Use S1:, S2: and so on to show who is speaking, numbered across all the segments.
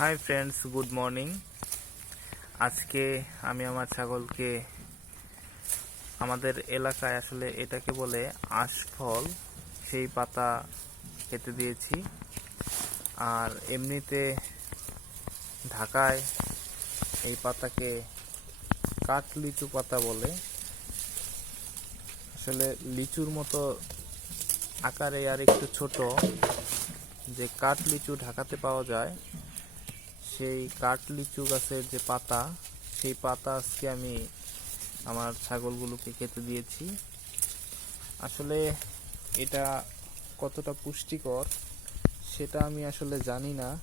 S1: Hi friends good morning আজকে আমি আমার ছাগলকে আমাদের এলাকায় আসলে এটাকে বলে আশফল, সেই পাতা খেতে দিয়েছি। আর এমনিতে ঢাকায় এই পাতাকে কাঠ লিচু পাতা বলে। আসলে লিচুর মতো আকারে আর একটু ছোট, যে কাঠ লিচু ঢাকাতে পাওয়া যায় সেই কাঠ লিচু গাছের যে পাতা, সেই পাতা আজকে আমি আমার ছাগলগুলোকে খেতে দিয়েছি। আসলে এটা কতটা পুষ্টিকর সেটা আমি আসলে জানি না।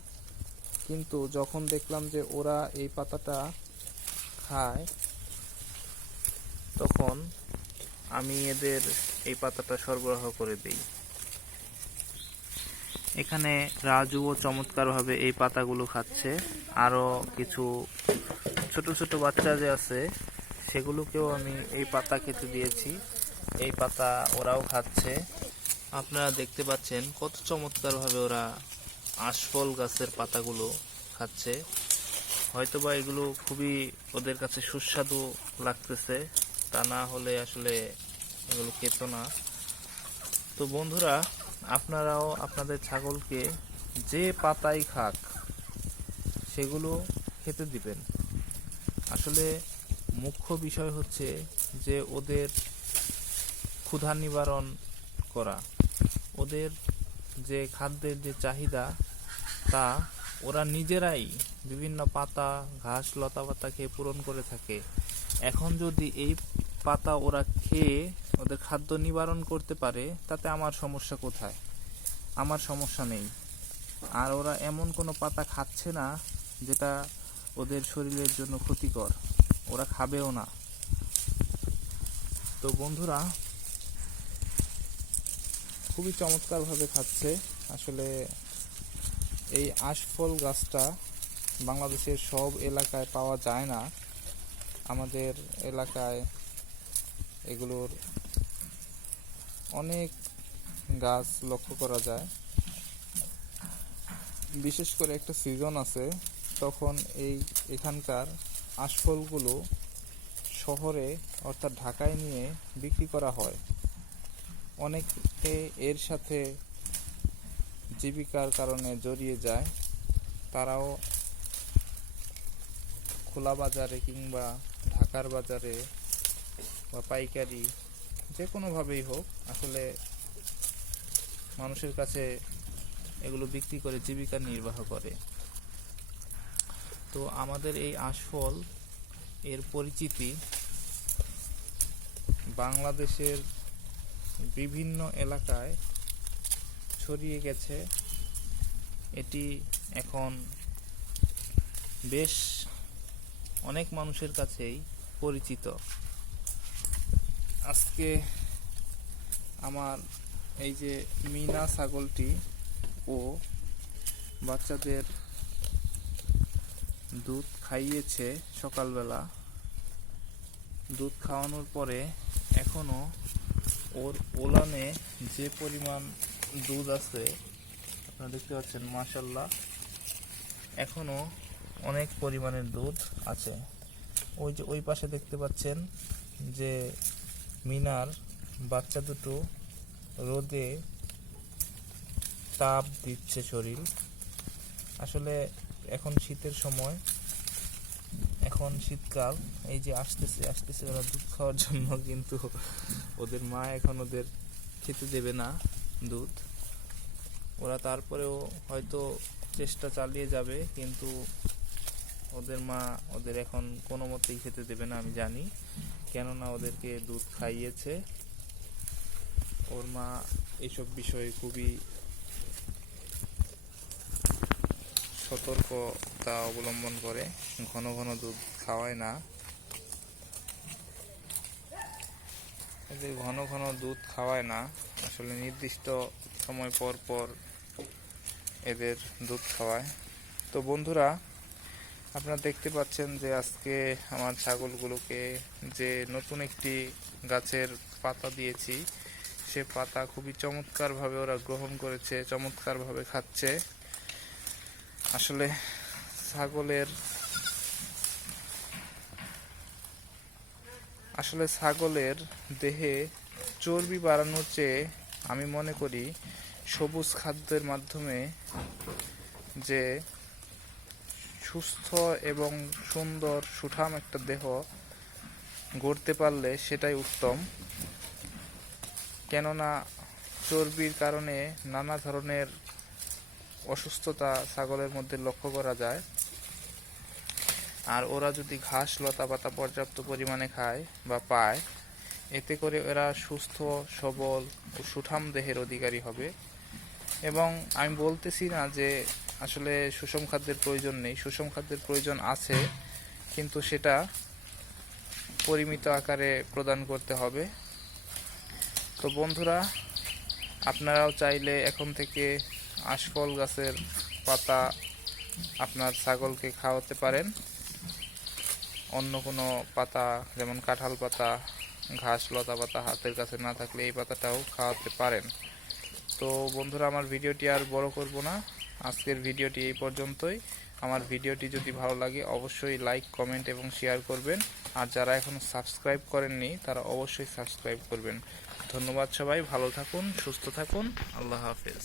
S1: কিন্তু যখন দেখলাম যে ওরা এই পাতাটা খায়, তখন আমি এদের এই পাতাটা সরবরাহ করে দিই। এখানে রাজুও চমৎকারভাবে এই পাতাগুলো খাচ্ছে। আরও কিছু ছোট ছোট বাচ্চা যে আছে, সেগুলোকেও আমি এই পাতা খেতে দিয়েছি। এই পাতা ওরাও খাচ্ছে। আপনারা দেখতে পাচ্ছেন কত চমৎকারভাবে ওরা আশফল গাছের পাতাগুলো খাচ্ছে। হয়তোবা এগুলো খুবই ওদের কাছে সুস্বাদু লাগতেছে। তা না হলে আসলে এগুলো খেত না। তো বন্ধুরা আপনারাও আপনাদের ছাগলকে যে পাতাই খাক, সেগুলো খেতে দিবেন। আসলে মুখ্য বিষয় হচ্ছে যে ওদের ক্ষুধা নিবারণ করা। ওদের যে খাদ্যের যে চাহিদা, তা ওরা নিজেরাই বিভিন্ন পাতা, ঘাস লতা পাতা খেয়ে পূরণ করে থাকে। এখন যদি এই পাতা ওরা খেয়ে ওদের খাদ্য নিবারণ করতে পারে, তাতে আমার সমস্যা কোথায়? আমার সমস্যা নেই। আর ওরা এমন কোনো পাতা খাচ্ছে না যেটা ওদের শরীরের জন্য ক্ষতিকর। ওরা খাবেও না। তো বন্ধুরা, খুবই চমৎকারভাবে খাচ্ছে। আসলে এই আশফল গাছটা বাংলাদেশের সব এলাকায় পাওয়া যায় না। আমাদের এলাকায় এগুলোর অনেক গাছ লক্ষ্য করা যায়। বিশেষ করে একটা সিজন আছে, তখন এই এখানকার আশফলগুলো শহরে অর্থাৎ ঢাকায় নিয়ে বিক্রি করা হয়। অনেকে এর সাথে জীবিকার কারণে জড়িয়ে যায়। তারাও খোলা বাজারে কিংবা ঢাকার বাজারে বা পাইকারি যে কোনোভাবেই হোক, আসলে মানুষের কাছে এগুলো বিক্রি করে জীবিকা নির্বাহ করে। তো আমাদের এই আশফল এর পরিচিতি বাংলাদেশের বিভিন্ন এলাকায় ছড়িয়ে গেছে। এটি এখন বেশ অনেক মানুষের কাছেই পরিচিত। আজকে আমার এই যে মিনা ছাগলটি, ও বাচ্চাদের দুধ খাইয়েছে সকালবেলা। দুধ খাওয়ানোর পরে এখনও ওর ওলানে যে পরিমাণ দুধ আছে, আপনারা দেখতে পাচ্ছেন মাসাল্লাহ এখনও অনেক পরিমাণের দুধ আছে। ওই যে ওই পাশে দেখতে পাচ্ছেন যে মিনার বাচ্চা দুটো রোদে তাপ দিচ্ছে শরীর। আসলে এখন শীতের সময়, এখন শীতকাল, এই যে আসতেছে আসতেছে ওরা দুধ খাওয়ার জন্য, কিন্তু ওদের মা এখন ওদের খেতে দেবে না দুধ। ওরা তারপরেও হয়তো চেষ্টা চালিয়ে যাবে, কিন্তু ওদের মা ওদের এখন কোনো মতেই খেতে দেবে না, আমি জানি। কেননা ওদেরকে দুধ খাইয়েছে। ওর মা এইসব বিষয়ে খুবই সতর্কতা অবলম্বন করে, ঘন ঘন দুধ খাওয়ায় না। ঘন ঘন দুধ খাওয়ায় না, আসলে নির্দিষ্ট সময় পর পর এদের দুধ খাওয়ায়। তো বন্ধুরা আপনারা দেখতে পাচ্ছেন যে আজকে আমার ছাগলগুলোকে যে নতুন একটি গাছের পাতা দিয়েছি, সে পাতা খুবই চমৎকারভাবে ওরা গ্রহণ করেছে, চমৎকারভাবে খাচ্ছে। আসলে ছাগলের আসলে ছাগলের দেহে চর্বি বাড়ানোর চেয়ে আমি মনে করি সবুজ খাদ্যের মাধ্যমে যে সুস্থ এবং সুন্দর, সুঠাম একটা দেহ গড়তে পারলে সেটাই উত্তম। কেননা চর্বির কারণে নানা ধরনের অসুস্থতা ছাগলের মধ্যে লক্ষ্য করা যায়। আর ওরা যদি ঘাস, লতা পাতা পর্যাপ্ত পরিমাণে খায় বা পায়, এতে করে এরা সুস্থ, সবল ও সুঠাম দেহের অধিকারী হবে। এবং আমি বলতেছি না যে আসলে সুষম খাদ্যের প্রয়োজন নেই। সুষম খাদ্যের প্রয়োজন আছে, কিন্তু সেটা পরিমিত আকারে প্রদান করতে হবে। তো বন্ধুরা, আপনারাও চাইলে এখন থেকে আশফল গাছের পাতা আপনার ছাগলকে খাওয়াতে পারেন। অন্য কোনো পাতা, যেমন কাঁঠাল পাতা, ঘাস, লতা পাতা হাতের কাছে না থাকলে এই পাতাটাও খাওয়াতে পারেন। তো বন্ধুরা, আমার ভিডিওটি আর বড় করব না। আজকের ভিডিওটি এই পর্যন্তই। আমার ভিডিওটি যদি ভালো লাগে, অবশ্যই লাইক কমেন্ট এবং শেয়ার করবেন। আর যারা এখনও সাবস্ক্রাইব করেননি, তারা অবশ্যই সাবস্ক্রাইব করবেন। ধন্যবাদ সবাই, ভালো থাকুন, সুস্থ থাকুন। আল্লাহ হাফেজ।